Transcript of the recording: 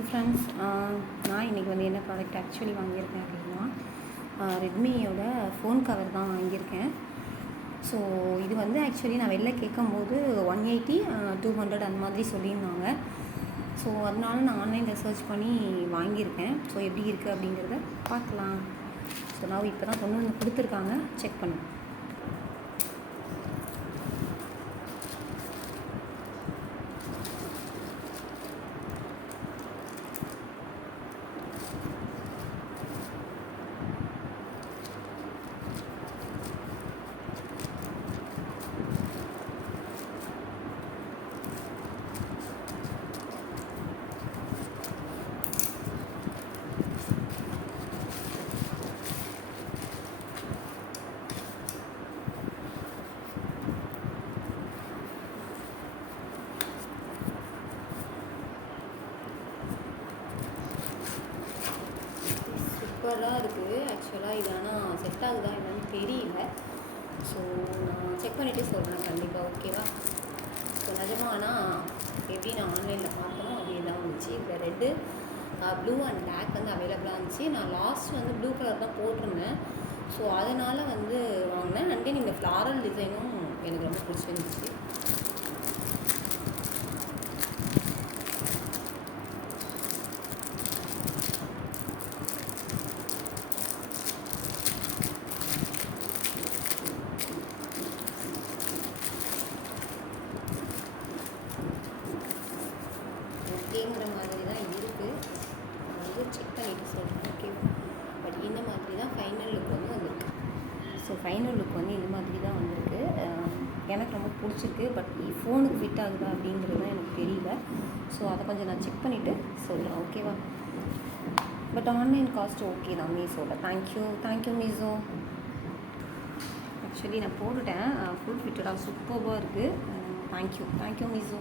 Hello friends, நான் இன்றைக்கி வந்து என்ன ப்ராடக்ட் ஆக்சுவலி வாங்கியிருக்கேன் அப்படின்னா ரெட்மியோட ஃபோன் கவர் தான் வாங்கியிருக்கேன். ஸோ இது வந்து ஆக்சுவலி நான் வெளில கேட்கும்போது 180 200 அந்த மாதிரி சொல்லியிருந்தாங்க. ஸோ அதனால நான் ஆன்லைனில் சர்ச் பண்ணி வாங்கியிருக்கேன். ஸோ எப்படி இருக்குது அப்படிங்கிறத பார்க்கலாம். ஸோ நான் இப்போ தான் கொண்டு வந்து கொடுத்துருக்காங்க, செக் பண்ணுவேன். சூப்பராக இருக்குது. ஆக்சுவலாக இது ஆனால் செட் ஆகுதா என்னன்னு தெரியல. ஸோ நான் செக் பண்ணிவிட்டு சொல்கிறேன் கண்டிப்பாக, ஓகேவா? ஸோ நிஜமாக ஆனால் எப்படி நான் ஆன்லைனில் பார்த்தோம் அப்படியே தான் வந்துச்சு. இதில் ரெட்டு, ப்ளூ அண்ட் பிளாக் வந்து அவைலபிளாக இருந்துச்சு. நான் லாஸ்ட் வந்து ப்ளூ கலர் தான் போட்டிருந்தேன். ஸோ அதனால் வந்து வாங்கினேன். அண்ட் தென் இந்த ஃப்ளாரல் டிசைனும் எனக்கு ரொம்ப பிடிச்சிருந்துச்சு. ஓகேங்கிற மாதிரி தான் இருக்குது. நான் வந்து செக் பண்ணிவிட்டு சொல்கிறேன், ஓகேவா? பட் இந்த மாதிரி தான் ஃபைனல் லுக் வந்து வந்திருக்கு. ஸோ ஃபைனல் லுக் வந்து இந்த மாதிரி தான் வந்திருக்கு. எனக்கு ரொம்ப பிடிச்சிருக்கு. பட் ஃபோனுக்கு ஃபிட் ஆகுதா அப்படிங்கிறது தான் எனக்கு தெரியல. ஸோ அதை கொஞ்சம் நான் செக் பண்ணிவிட்டு சொல்கிறேன், ஓகேவா? பட் ஆன்லைன் காஸ்ட் ஓகே தான் மீஷோவில். தேங்க்யூ மீஷோ. ஆக்சுவலி நான் போட்டுட்டேன், ஃபுல் ஃபிட்டடாக சூப்பராக இருக்குது. தேங்க்யூ மீஷோ.